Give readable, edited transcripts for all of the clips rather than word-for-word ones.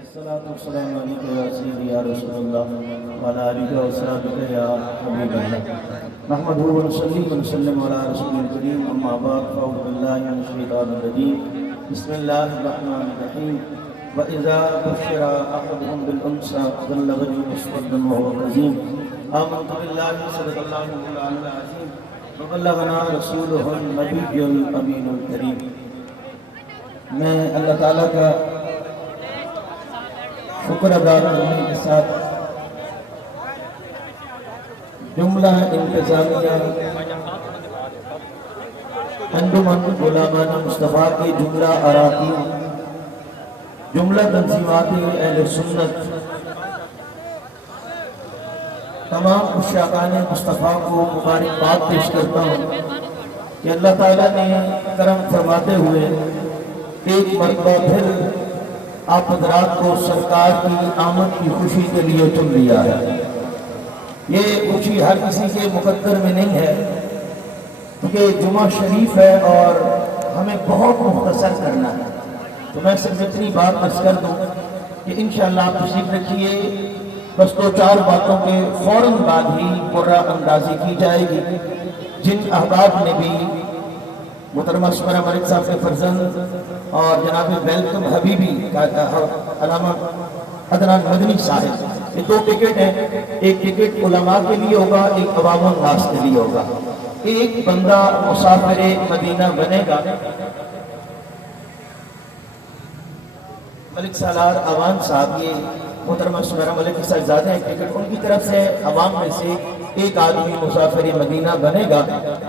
الصلاة والسلام عليك يا سيدي يا رسول الله وعلى آلك وصحبه يا حبيب الله نحمده ونصلي ونسلم على رسول الكريم أما بعد فأعوذ بالله من الشيطان الرجيم بسم الله الرحمن الرحيم وإذا بشر أحدهم بالأنثى ظل وجهه مسودا وهو كظيم آمنت بالله صدق الله مولانا العظيم وبلغنا رسوله النبي الأمين الكريم. میں اللہ تعالیٰ کا شکر ادا کرنے کے ساتھ جملہ انتظامیہ انجمن علماء مصطفیٰ کی جملہ اراکین جملہ تنظیمات اہل سنت تمام عشاقان مصطفیٰ کو مبارکباد پیش کرتا ہوں کہ اللہ تعالیٰ نے کرم فرماتے ہوئے ایک مرتبہ پھر آپ حضرات کو سرکار کی آمد کی خوشی کے لیے چن لیا ہے. یہ خوشی ہر کسی کے مقدر میں نہیں ہے کیونکہ جمعہ شریف ہے اور ہمیں بہت مختصر کرنا ہے. تو میں صرف اتنی بات عرض کر دوں کہ انشاءاللہ آپ تشریف رکھیے. بس دو چار باتوں کے فوراً بعد ہی قرہ اندازی کی جائے گی. جن احباب نے بھی محترمہ سمرہ ملک صاحب کے فرزند اور جناب ویلکم حبیبی علامہ عدنان مدنی صاحب، یہ دو ٹکٹ ہیں. ایک ٹکٹ علماء کے لیے ہوگا، ایک عوام الناس کے لیے ہوگا. ایک بندہ مسافر مدینہ بنے گا. ملک سالار عوان صاحب یہ محترمہ سمرہ ملک کے صاحبزادہ ہیں. ٹکٹ ان کی طرف سے عوام میں سے ایک آدمی مسافر مدینہ بنے گا.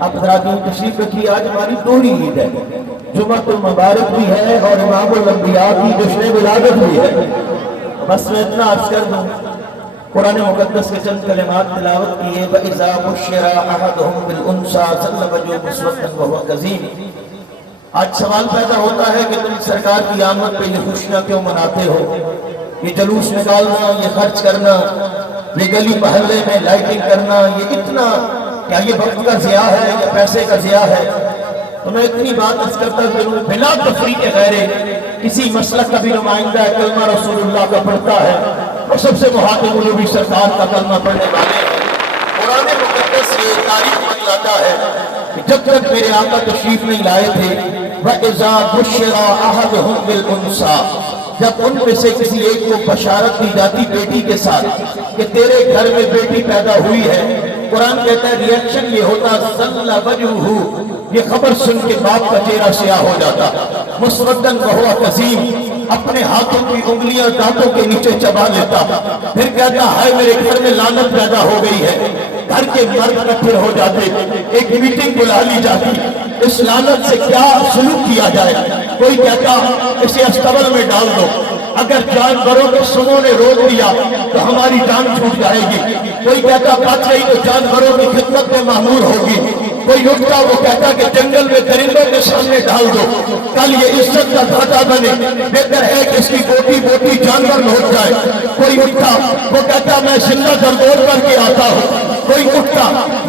آپ حضرات یوں تشریف رکھیے. آج ہماری دوہری عید ہے، جمعۃ المبارک بھی ہے اور امام الانبیاء کی جشن ولادت بھی ہے. بس میں اتنا عرض کر دوں، قرآن مقدس کے چند کلمات تلاوت کیے. وَإِذَا بُشِّرَ أَحَدُهُم بِالْأُنثىٰ ظَلَّ وَجْهُهُ مُسْوَدًّا وَهُوَ كَظِيمٌ. آج سوال پیدا ہوتا ہے کہ تم سرکار کی آمد پہ یہ خوشیاں کیوں مناتے ہو؟ یہ جلوس نکالنا، یہ خرچ کرنا، یہ گلی محلے میں لائٹنگ کرنا، یہ اتنا کیا یہ وقت کا ضیاء ہے یا پیسے کا ضیاء ہے؟ تو میں اتنی بات عرض کرتا ہوں، بلا تفریق غیر کسی مسلک کا بھی نمائندہ ہے، کلمہ رسول اللہ کا پڑھتا ہے اور سب سے محاکم علوی سرکار کا کلمہ پڑھنے والے ہیں. قرآن مقدس یہ تاریخ بتلاتا ہے کہ جب تک میرے آقا تشریف نہیں لائے تھے، وَإِذَا بُشِّرَ أَحَدُهُم بِالْأُنثىٰ، جب ان میں سے کسی ایک کو بشارت دی جاتی بیٹی کے ساتھ کہ تیرے گھر میں بیٹی پیدا ہوئی ہے، قرآن کہتا ہے ریاکشن یہ ہوتا ظَلَّ وَجْهُهُ، یہ خبر سن کے باپ کا چہرہ سیاہ ہو جاتا. مُسْوَدًّا وَهُوَ كَظِيمٌ، اپنے ہاتھوں کی انگلیاں دانتوں کے نیچے چبا لیتا. پھر کہتا ہائے میرے گھر میں لعنت پیدا ہو گئی ہے. گھر کے مرد اکٹھے ہو جاتے، ایک میٹنگ بلا لی جاتی، اس لعنت سے کیا سلوک کیا جائے. کوئی کہتا اسے استبل میں ڈال دو، اگر جانوروں کے سموں نے روک دیا تو ہماری جان چھوٹ جائے گی. کوئی کہتا بچ رہی تو جانوروں کی خدمت میں مامور ہوگی. کوئی اٹھتا وہ کہتا کہ جنگل میں درندوں کے سامنے ڈال دو، کل یہ عزت کا دھاتا بنے، بہتر ہے کہ اس کی بوٹی بوٹی جانور لوٹ جائے. کوئی اٹھتا وہ کہتا میں زندہ دردوڑ کر کے آتا ہوں. کوئی اٹھتا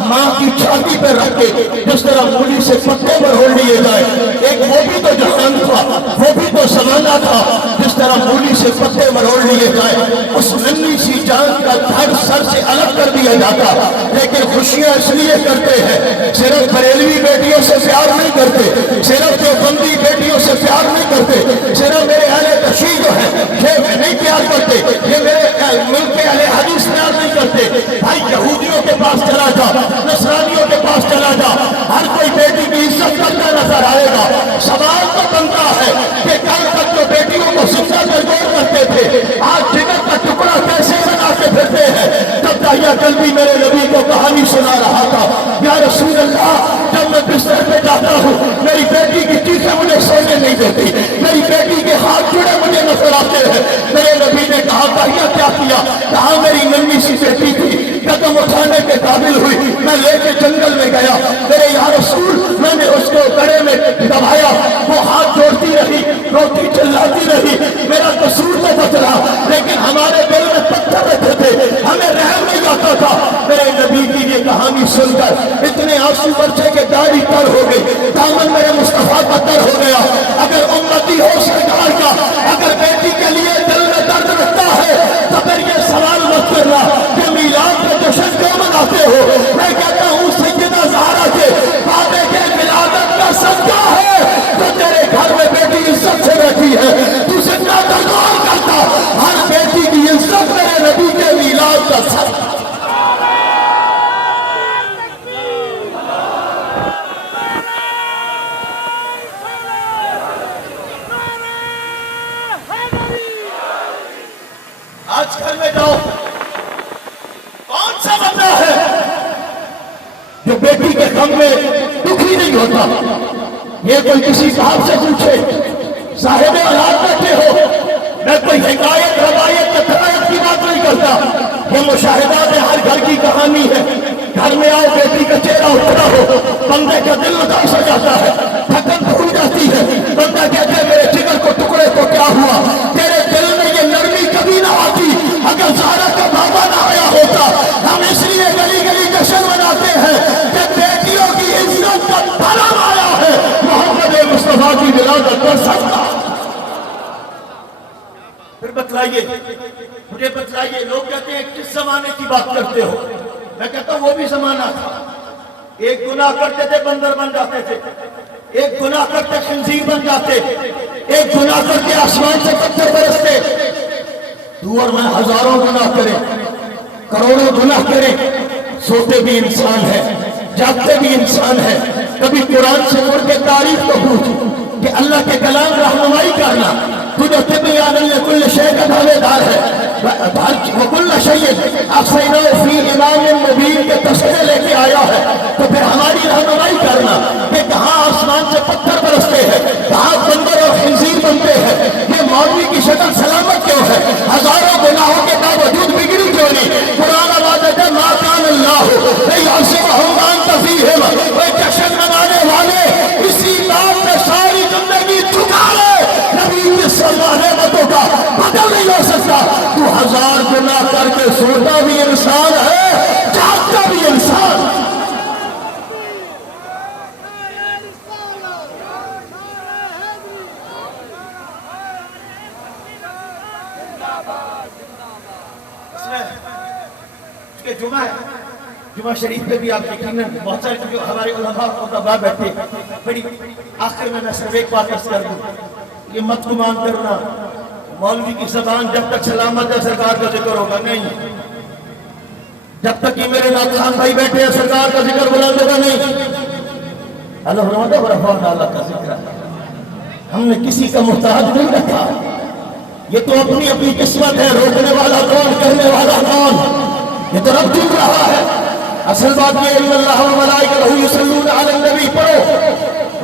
ماں کی چھاتی پہ رکھ کے جس طرح مولی سے پتے مروڑ لیے جائے، ایک وہ بھی تو جہان تھا، وہ بھی تو زمانہ تھا جس طرح مولی سے پتے مروڑ لیے جائے. اس ننھی سی جان کا دھڑ سر سے الگ کر دیا جاتا. لیکن خوشیاں اس لیے کرتے ہیں، صرف بریلوی بیٹیوں سے پیار نہیں کرتے، صرف دیوبندی بیٹیوں سے پیار نہیں کرتے، صرف میرے اہل تشیع جو ہے یہ نہیں پیار کرتے، یہ میرے ملک کے اہل حدیث پیار نہیں کرتے. بھائی یہودیوں کے پاس چلا جا، نصرانیوں کے پاس چلا جا، ہر کوئی بیٹی کی عزت کرتا نظر آئے گا. سوال تو بنتا ہے کہ کل تک جو بیٹیوں کو زندہ دردوڑ کرتے تھے آج جگر کا ٹکڑا کیسے بنا کے پھرتے ہیں. تب داہیہ کل بھی میرے نبی کو کہانی سنا رہا تھا، یا رسول اللہ جب میں بستر پہ جاتا ہوں میری بیٹی کی چیخیں مجھے سونے نہیں دیتی، میری بیٹی کے ہاتھ جڑے مجھے نظر آتے ہیں. میرے نبی نے کہا داہیہ کیا کیا؟ کہا میری ننھی سی بیٹی تھی، قدم اٹھانے کے قابل ہوئی، میں لے کے جنگل میں گیا. میرے یا رسول میں نے اس کو گڑے میں دبایا، وہ ہاتھ جوڑتی رہی، روتی چلاتی رہی. میرا قصور تو بچ رہا لیکن ہمارے دل میں پتھر رکھے تھے، ہمیں رحم نہیں آتا تھا. میرے نبی کی یہ کہانی سن کر اتنے آنسو برسے کہ داڑھی تر ہو گئی، دامن میرے مصطفیٰ کا تر ہو گیا. اگر امتی ہو سرکار کا، اگر بیٹی کے لیے دل میں در زہرا کہ میلاد کا جشن کیوں مناتے ہو؟ میں کہتا ہوں سیدہ زہرا کے بابے کے ولادت کا صدقہ ہے جو تیرے گھر میں بیٹی عزت سے بیٹھی ہے. تو زندہ درگور کرتا ہر بیٹی کی عزت میرے نبی کے میلاد کا صدقہ. آج کل میں جاؤ کون سا بندہ ہے جو بیٹی کے غم میں دکھی نہیں ہوتا؟ یہ کوئی کسی صاحب سے پوچھے صاحب اولاد بیٹھے ہو. میں کوئی حکایت روایت تقریب کی بات نہیں کرتا. یہ مشاہدات ہر گھر کی کہانی ہے. گھر میں آؤ بیٹی کا چہرہ اٹھا ہو بندے کا دل اداس ہو جاتا ہے تھکن بھول جاتی ہے. بندہ کہتا ہے میرے جگر کو ٹکڑے کو کیا ہوا؟ تیرے دل میں یہ نرمی کبھی نہ آتی اگر زہرا کا بابا نہ آیا ہوتا. ہم اس لیے گلی گلی جشن مناتے ہیں کہ بیٹیوں کی عزت کا دھرم آیا ہے محمد مصطفیٰ کی ولادت پر صدقہ. پھر بتلائیے مجھے بتلائیے لوگ کہتے ہیں کس زمانے کی بات کرتے ہو؟ میں کہتا ہوں وہ بھی زمانہ تھا. ایک گناہ کرتے تھے بندر بن جاتے تھے, ایک گناہ کرتے خنزیر بن جاتے, ایک گناہ کرتے آسمان سے پتھر برستے. تو اور میں ہزاروں گناہ کریں کروڑوں گناہ کریں سوتے بھی انسان ہے جاگتے بھی انسان ہے. کبھی قرآن سے مڑ کے تعریف کو پوچھ کہ اللہ کے کلام رہنمائی کرنا تجھے طبیان کل شے کا دعوے دار ہے. وکل شیء احصیناہ فی امام مبین کے تذکرے لے کے آیا ہے. تو پھر ہماری رہنمائی کرنا کہ کہاں آسمان سے پتھر برستے ہیں کہاں بندر اور خنزیر بنتے ہیں. یہ مولوی کی شکل سلامت کیوں ہے؟ ہزاروں گناہوں کے باوجود بگڑی کیوں نہیں؟ قرآن آواز ہے ما کان اللہ لیعصمہم وانت فیہم. وہ جشن منانے والے اسی بات میں ساری زندگی چکا رہے نبی کی صلاح نعمتوں کا بدل نہیں ہو سکتا. تو ہزار گناہ کر کے سوتا بھی انسان ہے جاگتا بھی انسان. اس کے جمعہ ہے جمعہ شریف پہ بھی آپ یقیناً بہت سارے جو ہمارے علماء اور طباء بیٹھے بڑی آخر میں صرف ایک بات عرض کر دوں یہ مت گمان کرنا مولوی کی زبان جب تک سلامت ہے سرکار کا ذکر ہوگا نہیں. جب تک کہ میرے ناخوان بھائی بیٹھے ہیں سرکار کا ذکر بلند ہوگا نہیں. اللہ رحمت و رفعنا اللہ کا ذکر ہے. ہم نے کسی کا محتاج نہیں رکھا. یہ تو اپنی اپنی قسمت ہے. روکنے والا کون کرنے والا کون یہ تو رب چن رہا ہے. اصل بات یہ ان اللہ و ملائکتہ یصلون علی النبی پڑھو.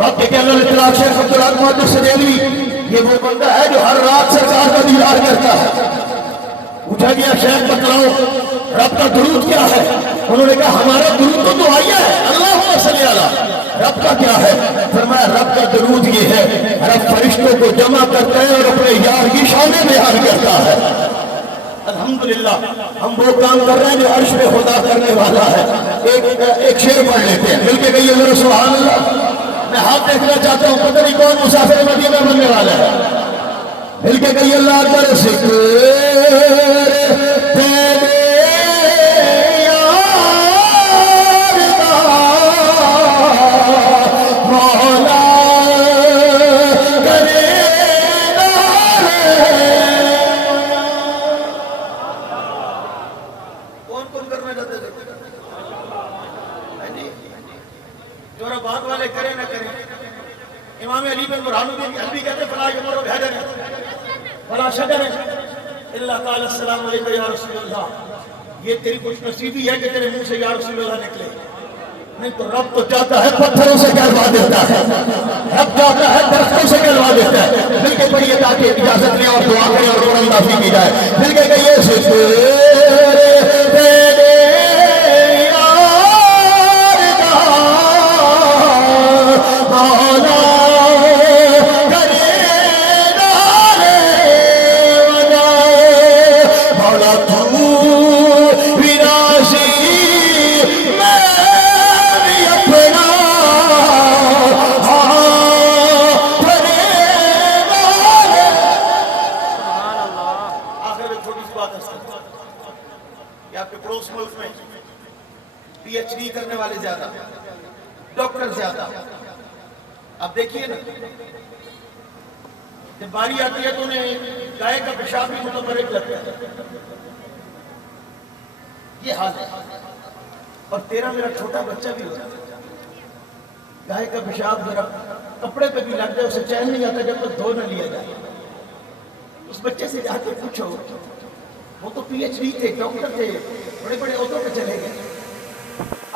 رب کے اللہ اطلاق شیخ عبدالرحمن السدیلوی یہ وہ بندہ ہے جو ہر رات سرکار کا دیدار کرتا ہے. پوچھا گیا شیخ بتلاؤ رب کا درود کیا ہے؟ انہوں نے کہا ہمارا درود تو دعائیہ ہے اللہم صلی علی. رب کا کیا ہے؟ فرمایا رب کا درود یہ ہے رب فرشتوں کو جمع کرتا ہے اور اپنے یار کی شان بیان کرتا ہے. الحمدللہ ہم وہ کام کر رہے ہیں جو عرش پہ خدا کرنے والا ہے. ایک شعر پڑھ لیتے ہیں مل کے کہیے میرے سبحان اللہ. میں ہاتھ دیکھنا چاہتا ہوں پتہ نہیں کون مسافر مدینہ بننے والا ہے. مل کے کہیے اللہ اکبر. ذکر تیرے یار دا مولا کرے کون کون کرنا چاہتے تھے جو بات والے کریں نہ کریں. امام علی بن برہان الدین کہتے فلا یمر بحجر ولا شجر الا قال السلام علیکم یا رسول اللہ. یہ تیری خوش نصیبی ہے کہ تیرے منہ سے یا رسول اللہ نکلے. نہیں تو رب تو چاہتا ہے پتھروں سے کہلوا دیتا ہے. رب چاہتا ہے درختوں سے کہلوا دیتا ہے. مل کے پڑھیے تاکہ اجازت لیں اور دعا کریں اور قرآن معافی کی جائے. مل کے کہیے کہ آپ کے پڑوس ملک میں پی ایچ ڈی کرنے والے زیادہ، ڈاکٹر زیادہ. اب دیکھیے نا، جب باری آتی ہے تو انہیں گائے کا پیشاب بھی متبرک لگتا ہے. یہ حال ہے. اور تیرا میرا چھوٹا بچہ بھی ہوتا ہے، گائے کا پیشاب ذرا کپڑے پہ بھی لگ جائے اسے چین نہیں آتا جب تک دھو نہ لیا جائے. اس بچے سے جا کے پوچھو، وہ تو پی ایچ ڈی تھے، ڈاکٹر تھے، بڑے بڑے عہدوں پہ چلے گئے،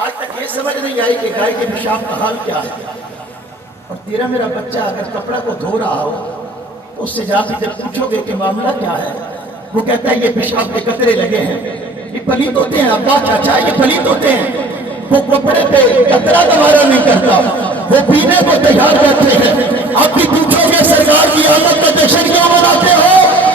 آج تک یہ سمجھ نہیں آئی کہ گائے کے پیشاب کا حال کیا ہے. اور تیرا میرا بچہ اگر کپڑا کو دھو رہا ہو تو اس سے جا کے جب پوچھو گے کہ معاملہ کیا ہے، وہ کہتا ہے یہ پیشاب کے قطرے لگے ہیں. یہ پلیت ہوتے ہیں ابا چاچا، یہ پلیت ہوتے ہیں. وہ کپڑے پہ قطرہ دوبارہ نہیں کرتا، وہ پینے کو تیار رہتے ہیں. آپ بھی پوچھو گے سرکار کی آمد کا جشن کیوں مناتے ہو؟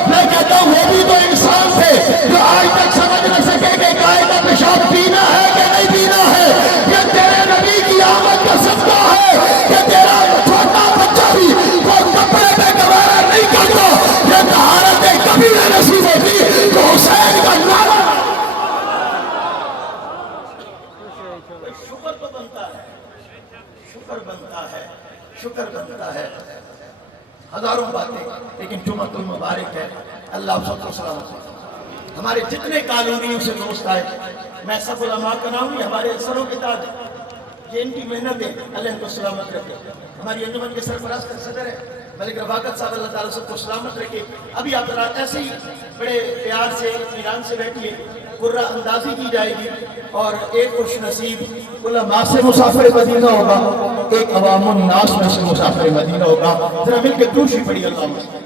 میں کہتا ہوں وہ بھی تو انسان تھے جو آج تک سمجھ نہ سکے کہ گائے کا پیشاب پینا ہے کہ نہیں پینا ہے. یہ تیرے نبی کی آمد کا صدقہ ہے کہ تیرا چھوٹا بچہ بھی وہ کپڑے پہ گوارا نہیں کرتا. یہ طہارت کبھی نہ نصیب ہوتی جو حسین کا نام. شکر تو بنتا ہے، شکر بنتا ہے، شکر بنتا ہے. ہزاروں باتیں، لیکن جمعۃ المبارک ہے. اللہ آپ سب کو سلامت ہے. ہمارے جتنے کالونیوں سے دوست آئے، میں سب علماء کا نام نہیں، ہمارے سروں کے تاج، یہ ان کی محنتیں اللہ ان کو سلامت رکھے. ہماری انجمن کے سرفراز کا صدر ہے ملک رفاقت صاحب، اللہ تعالیٰ سب کو سلامت رکھے. ابھی آپ ذرا ایسے ہی بڑے پیار سے اطمینان سے بیٹھیے، قرہ اندازی کی جائے گی اور ایک خوش نصیب علماء سے مسافر مدینہ ہوگا، ایک عوام الناس میں سے مسافر مدینہ ہوگا. ذرا مل کے دوشی پڑی اللہ